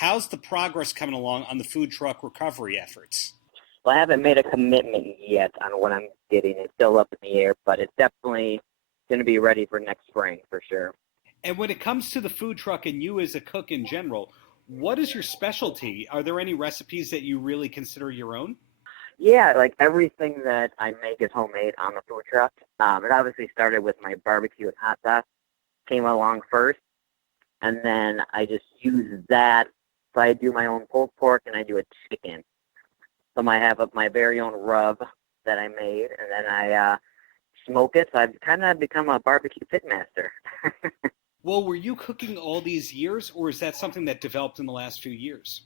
How's the progress coming along on the food truck recovery efforts? Well, I haven't made a commitment yet on what I'm getting. It's still up in the air, but it's definitely going to be ready for next spring for sure. And when it comes to the food truck and you as a cook in general, what is your specialty? Are there any recipes that you really consider your own? Yeah, like everything that I make is homemade on the food truck. It obviously started with my barbecue and hot sauce, came along first, and then I just use that. So I do my own pulled pork and I do a chicken. So I have my very own rub that I made, and then I smoke it. So I've kind of become a barbecue pitmaster. Well, were you cooking all these years, or is that something that developed in the last few years?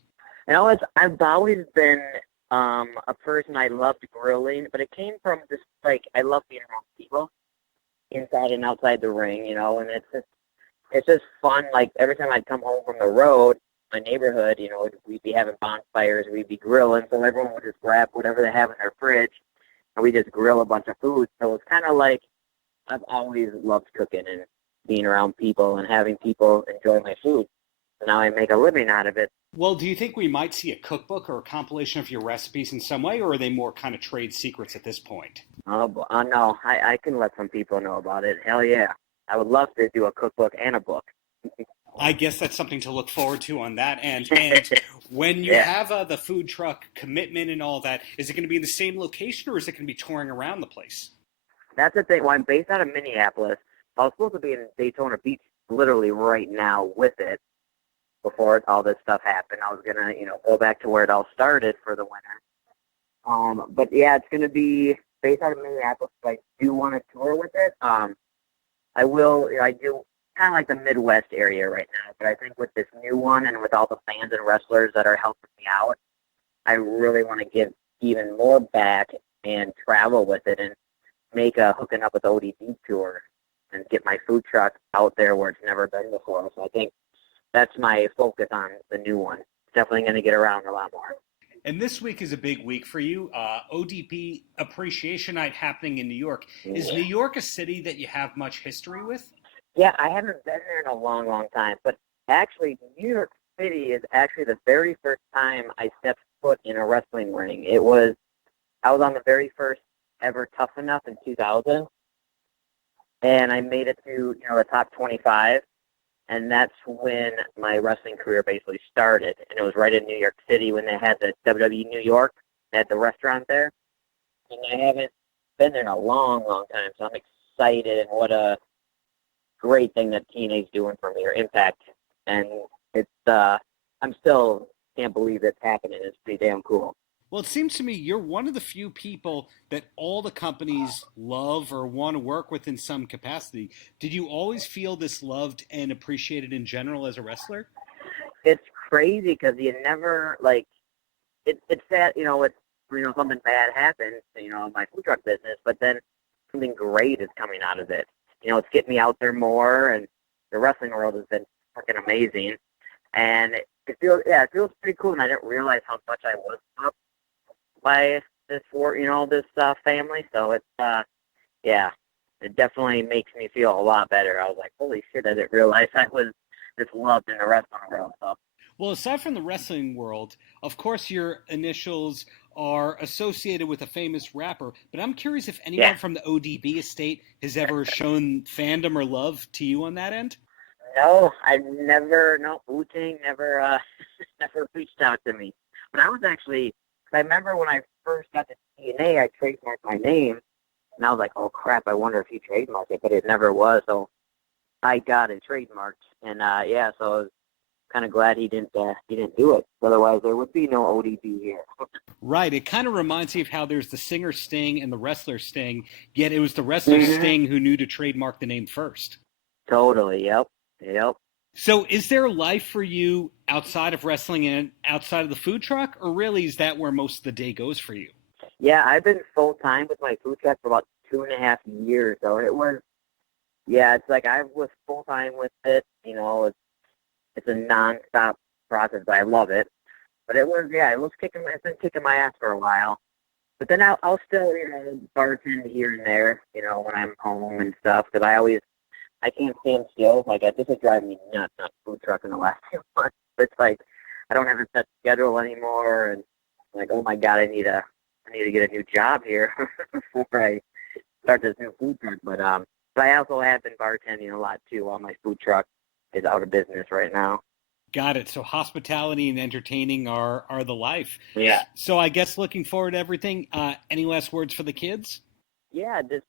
I've always been a person. I loved grilling, but it came from just like I love being around people inside and outside the ring, and it's just fun. Like every time I'd come home from the road, my neighborhood, we'd be having bonfires, we'd be grilling, so everyone would just grab whatever they have in their fridge, and we just grill a bunch of food. So it's kind of like I've always loved cooking and being around people and having people enjoy my food. So now I make a living out of it. Well, do you think we might see a cookbook or a compilation of your recipes in some way, or are they more kind of trade secrets at this point? Oh, no, I can let some people know about it. Hell yeah. I would love to do a cookbook and a book. I guess that's something to look forward to on that end. And when you have the food truck commitment and all that, is it going to be in the same location or is it going to be touring around the place? That's the thing. Well, I'm based out of Minneapolis. I was supposed to be in Daytona Beach literally right now with it before all this stuff happened. I was going to, go back to where it all started for the winter. But yeah, it's going to be based out of Minneapolis. But I do want to tour with it. I do kind of like the Midwest area right now, but I think with this new one and with all the fans and wrestlers that are helping me out, I really want to give even more back and travel with it and make a hooking up with ODB tour and get my food truck out there where it's never been before. So I think that's my focus on the new one. It's definitely going to get around a lot more. And this week is a big week for you. ODB Appreciation Night happening in New York. Is New York a city that you have much history with? Yeah, I haven't been there in a long, long time. But actually, New York City is actually the very first time I stepped foot in a wrestling ring. I was on the very first ever Tough Enough in 2000, and I made it to the top 25, and that's when my wrestling career basically started. And it was right in New York City when they had the WWE New York. They had the restaurant there, and I haven't been there in a long, long time. So I'm excited, and what a great thing that TNA's doing for me, or Impact, and it's I'm still can't believe it's happening. It's pretty damn cool. Well, it seems to me you're one of the few people that all the companies love or want to work with in some capacity. Did you always feel this loved and appreciated in general as a wrestler? It's crazy because you never it's sad, it's something bad happens, in my food truck business, but then something great is coming out of it. It's getting me out there more, and the wrestling world has been fucking amazing. And it feels pretty cool, and I didn't realize how much I was up by this family. So it's, it definitely makes me feel a lot better. I was like, holy shit, I didn't realize I was this loved in the wrestling world. So. Well, aside from the wrestling world, of course your initials are associated with a famous rapper, but I'm curious if anyone from the ODB estate has ever shown fandom or love to you on that end? No, Wu-Tang never reached out to me. But I remember when I first got to TNA, I trademarked my name, and I was like, oh crap, I wonder if he trademarked it, but it never was, so I got it trademarked, and so I was kind of glad he didn't do it. Otherwise, there would be no ODB here. Right. It kind of reminds me of how there's the singer Sting and the wrestler Sting, yet it was the wrestler Sting who knew to trademark the name first. Totally. Yep. So is there life for you outside of wrestling and outside of the food truck, or really is that where most of the day goes for you? Yeah, I've been full-time with my food truck for about 2.5 years, so it was, it's like I was full-time with it, it's a non-stop process, but I love it. But it's been kicking my ass for a while. But then I'll still, bartend here and there, when I'm home and stuff, because I can't stand still. Like, this is driving me nuts, not food truck in the last few months. It's like, I don't have a set schedule anymore, and I'm like, oh my God, I need to get a new job here before I start this new food truck. But I also have been bartending a lot too while my food truck is out of business right now. Got it. So hospitality and entertaining are the life. Yeah. So I guess looking forward to everything. Any last words for the kids? Just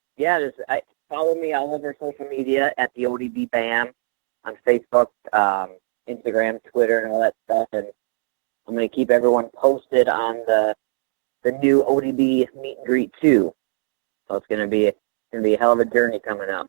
follow me all over social media at the ODB BAM on Facebook, Instagram, Twitter, and all that stuff. And I'm going to keep everyone posted on the new ODB meet and greet too. So it's going to be a hell of a journey coming up.